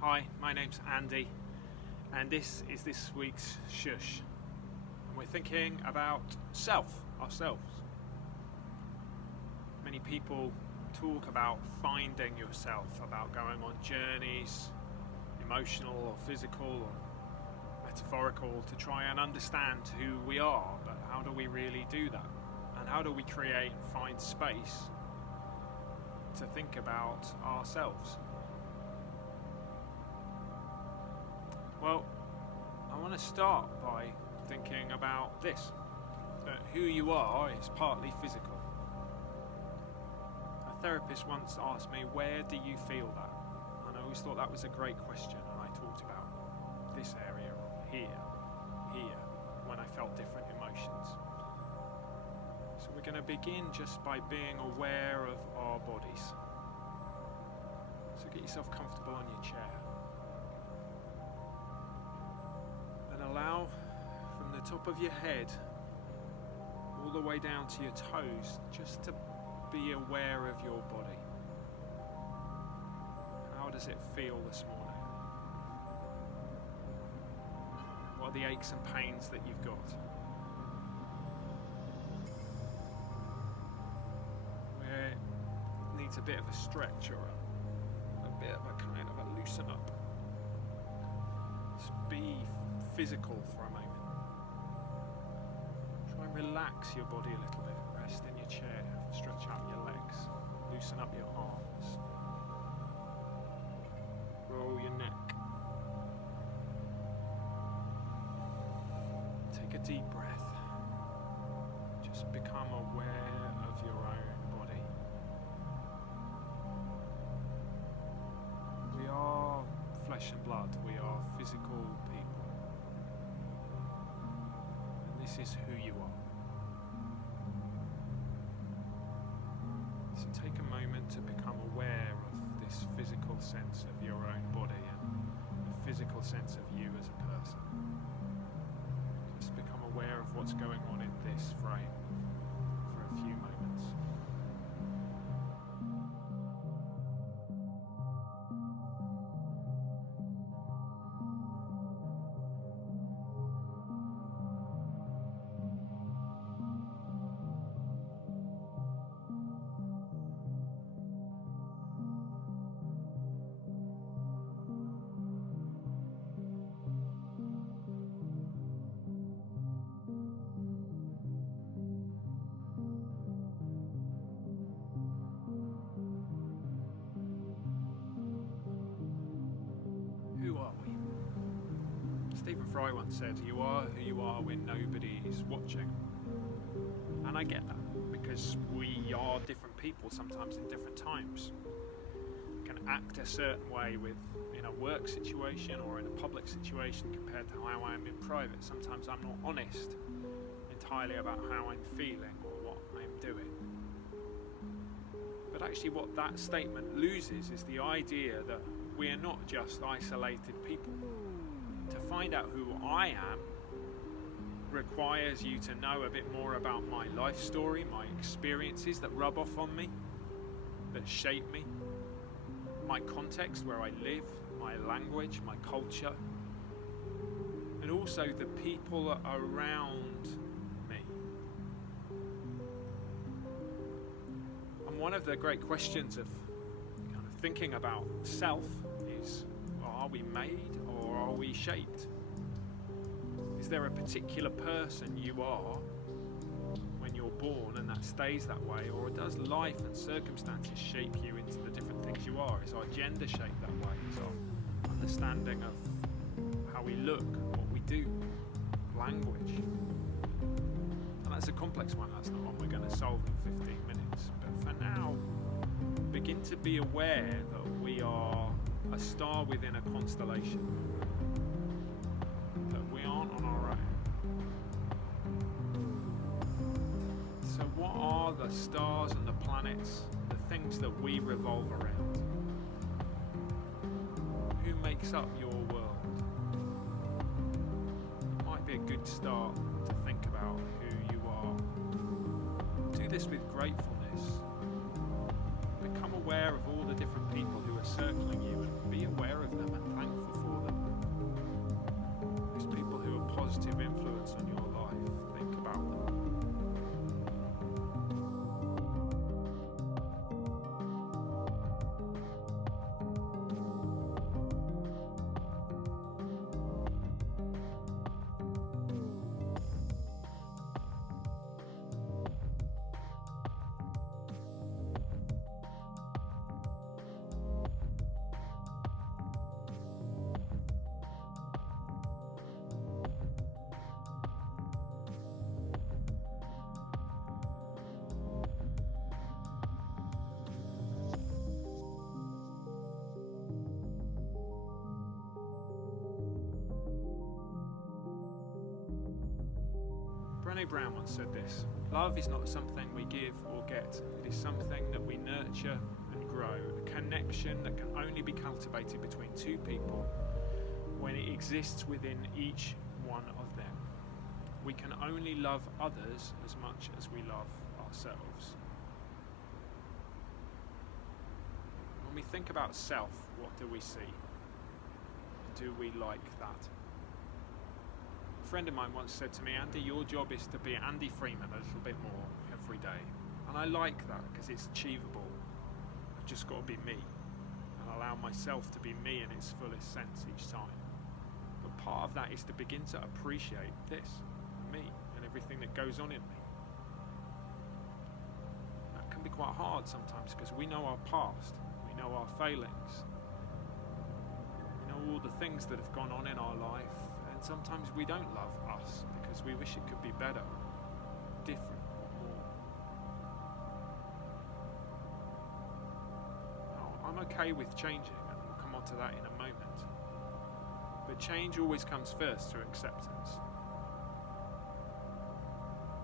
Hi, my name's Andy, and this is this week's Shhh. And we're thinking about ourselves. Many people talk about finding yourself, about going on journeys, emotional or physical or metaphorical, to try and understand who we are. But how do we really do that? And how do we create and find space to think about ourselves? Well, I want to start by thinking about this, that who you are is partly physical. A therapist once asked me, where do you feel that? And I always thought that was a great question, and I talked about this area, here, when I felt different emotions. So we're going to begin just by being aware of our bodies. So get yourself comfortable on your chair. And allow from the top of your head all the way down to your toes just to be aware of your body. How does it feel this morning? What are the aches and pains that you've got? Where it needs a bit of a stretch or a bit of a kind of a loosen up. Just be physical for a moment. Try and relax your body a little bit. Rest in your chair, stretch out your legs, loosen up your arms, roll your neck. Take a deep breath. Just become aware of your own body. We are flesh and blood, we are physical people. This is who you are. So take a moment to become aware of this physical sense of your own body and the physical sense of you as a person. Just become aware of what's going on in this frame for a few moments. Who are we? Stephen Fry once said, you are who you are when nobody is watching. And I get that, because we are different people sometimes in different times. We can act a certain way in a work situation or in a public situation compared to how I am in private. Sometimes I'm not honest entirely about how I'm feeling or what I'm doing. But actually what that statement loses is the idea that we are not just isolated people. To find out who I am requires you to know a bit more about my life story, my experiences that rub off on me, that shape me, my context where I live, my language, my culture, and also the people around me. And one of the great questions of thinking about self is, are we made or are we shaped? Is there a particular person you are when you're born and that stays that way, or does life and circumstances shape you into the different things you are? Is our gender shaped that way? Is our understanding of how we look, what we do, language? And that's a complex one, that's not one we're going to solve in 15 minutes. But for now, begin to be aware that we are a star within a constellation, that we aren't on our own. So what are the stars and the planets, the things that we revolve around? Who makes up your world? It might be a good start to think about who you are. Do this with gratefulness. Become aware of all the different people who are circling you, and be aware of them and thankful for them. Those people who are positive influence on your life, think about them. Brené Brown once said this: love is not something we give or get, it is something that we nurture and grow, a connection that can only be cultivated between two people when it exists within each one of them. We can only love others as much as we love ourselves. When we think about self, what do we see? Do we like that? A friend of mine once said to me, Andy, your job is to be Andy Freeman a little bit more every day. And I like that because it's achievable. I've just got to be me and allow myself to be me in its fullest sense each time. But part of that is to begin to appreciate this, me, and everything that goes on in me. That can be quite hard sometimes because we know our past, we know our failings, we know all the things that have gone on in our life. And sometimes we don't love us because we wish it could be better, different, or more. Now, I'm okay with changing, and we'll come on to that in a moment. But change always comes first through acceptance.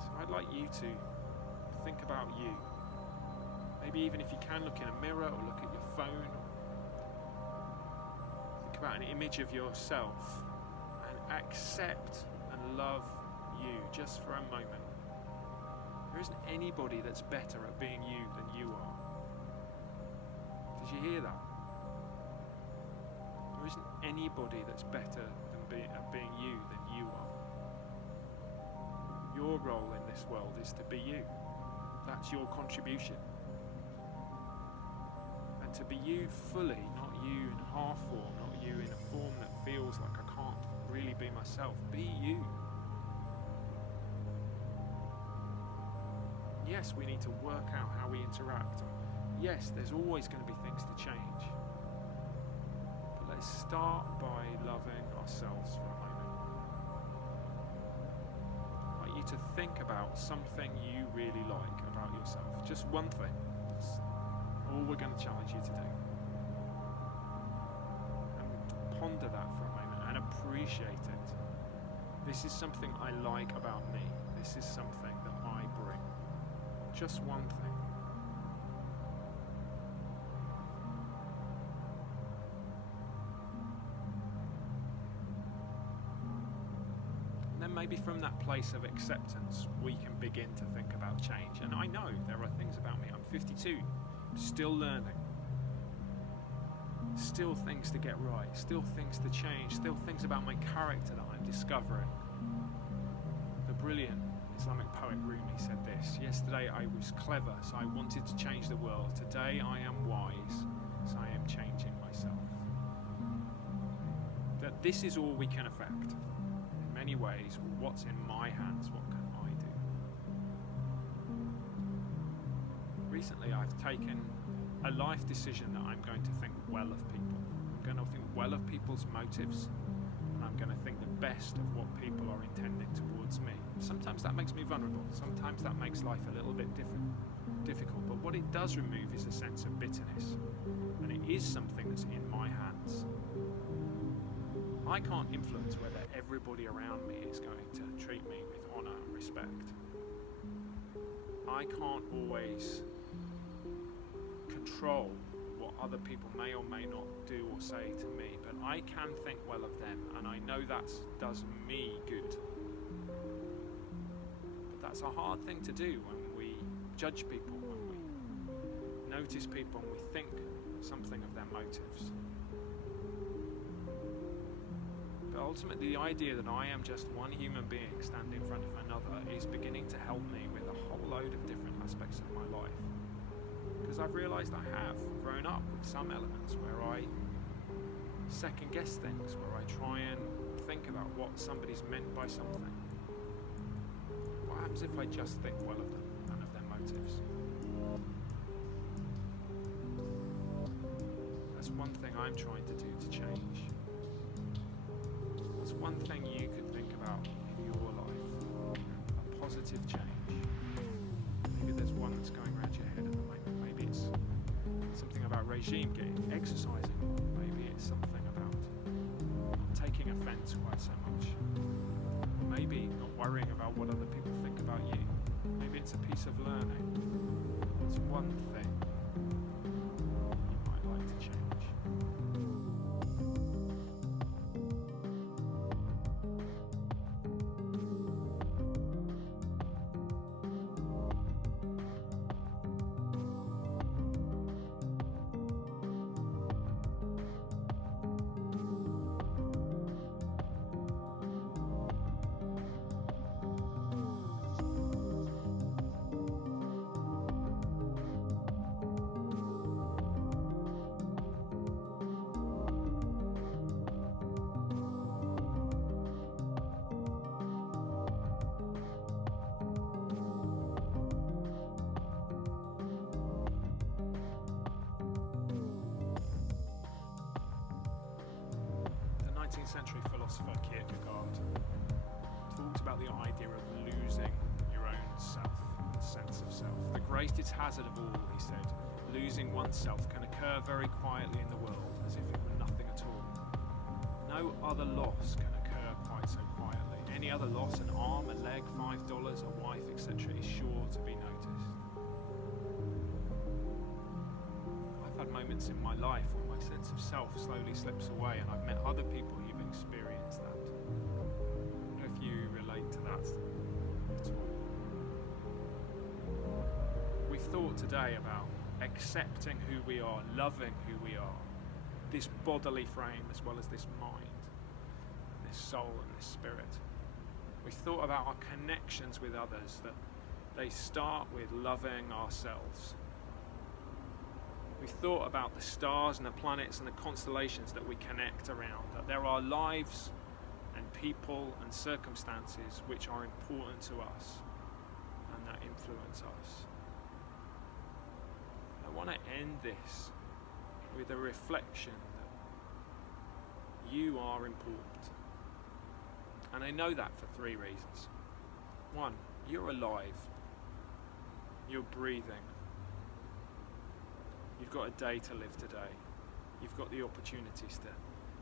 So I'd like you to think about you. Maybe even if you can, look in a mirror or look at your phone. Think about an image of yourself. Accept and love you just for a moment. There isn't anybody that's better at being you than you are. Did you hear that? There isn't anybody that's better at being you than you are. Your role in this world is to be you. That's your contribution. And to be you fully, not you in half form, not you in a form that feels like I can't really be myself. Be you. Yes, we need to work out how we interact. Yes, there's always going to be things to change. But let's start by loving ourselves for a moment. I'd like you to think about something you really like about yourself. Just one thing. That's all we're going to challenge you to do. And ponder that for a moment. And appreciate it. This is something I like about me. This is something that I bring. Just one thing. And then maybe from that place of acceptance, we can begin to think about change. And I know there are things about me. I'm 52, still learning. Still things to get right, still things to change, still things about my character that I'm discovering. The brilliant Islamic poet Rumi said this: yesterday I was clever, so I wanted to change the world. Today I am wise, so I am changing myself. That this is all we can affect. In many ways, what's in my hands, what can I do? Recently I've taken a life decision that I'm going to think well of people. I'm going to think well of people's motives, and I'm going to think the best of what people are intending towards me. Sometimes that makes me vulnerable. Sometimes that makes life a little bit difficult. But what it does remove is a sense of bitterness, and it is something that's in my hands. I can't influence whether everybody around me is going to treat me with honour and respect. I can't always control what other people may or may not do or say to me, but I can think well of them, and I know that does me good. But that's a hard thing to do when we judge people, when we notice people and we think something of their motives. But ultimately, the idea that I am just one human being standing in front of another is beginning to help me with a whole load of different aspects of my life. Because I've realised I have grown up with some elements where I second guess things, where I try and think about what somebody's meant by something. What happens if I just think well of them and of their motives? That's one thing I'm trying to do to change. That's one thing you could think about in your life. A positive change. Maybe there's one that's going around your head at the moment. Maybe it's something about regime, getting exercising. Maybe it's something about not taking offence quite so much. Maybe not worrying about what other people think about you. Maybe it's a piece of learning. It's one thing you might like to change. Century philosopher Kierkegaard talked about the idea of losing your own self, the sense of self. The greatest hazard of all, he said, losing oneself can occur very quietly in the world, as if it were nothing at all. No other loss can occur quite so quietly. Any other loss, an arm, a leg, $5, a wife, etc., is sure to be noticed. I've had moments in my life where my sense of self slowly slips away, and I've met other people who've experienced that. I wonder if you relate to that at all. We've thought today about accepting who we are, loving who we are, this bodily frame as well as this mind, this soul and this spirit. We've thought about our connections with others, that they start with loving ourselves. We've thought about the stars and the planets and the constellations that we connect around, that there are lives and people and circumstances which are important to us and that influence us. I want to end this with a reflection that you are important. And I know that for 3 reasons. 1, you're alive. You're breathing. You've got a day to live today. You've got the opportunities to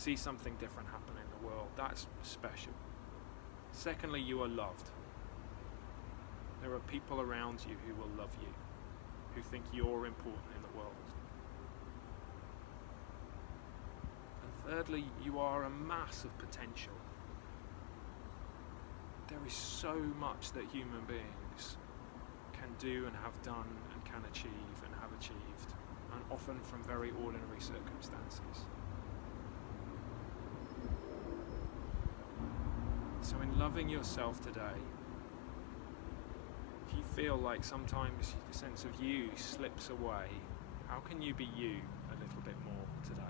see something different happen in the world. That's special. Secondly, you are loved. There are people around you who will love you, who think you're important in the world. And thirdly, you are a mass of potential. There is so much that human beings can do and have done and can achieve and have achieved, and often from very ordinary circumstances. So in loving yourself today, if you feel like sometimes the sense of you slips away, how can you be you a little bit more today?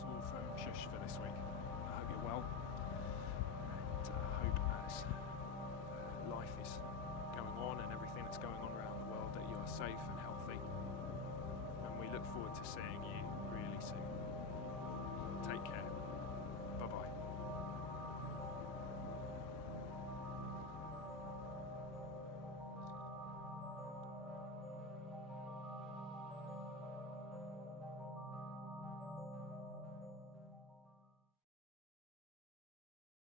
That's all from Shhh for this week. I hope you're well, and I hope as life is going on and everything that's going on around the world that you are safe and healthy, and we look forward to seeing you really soon. Take care.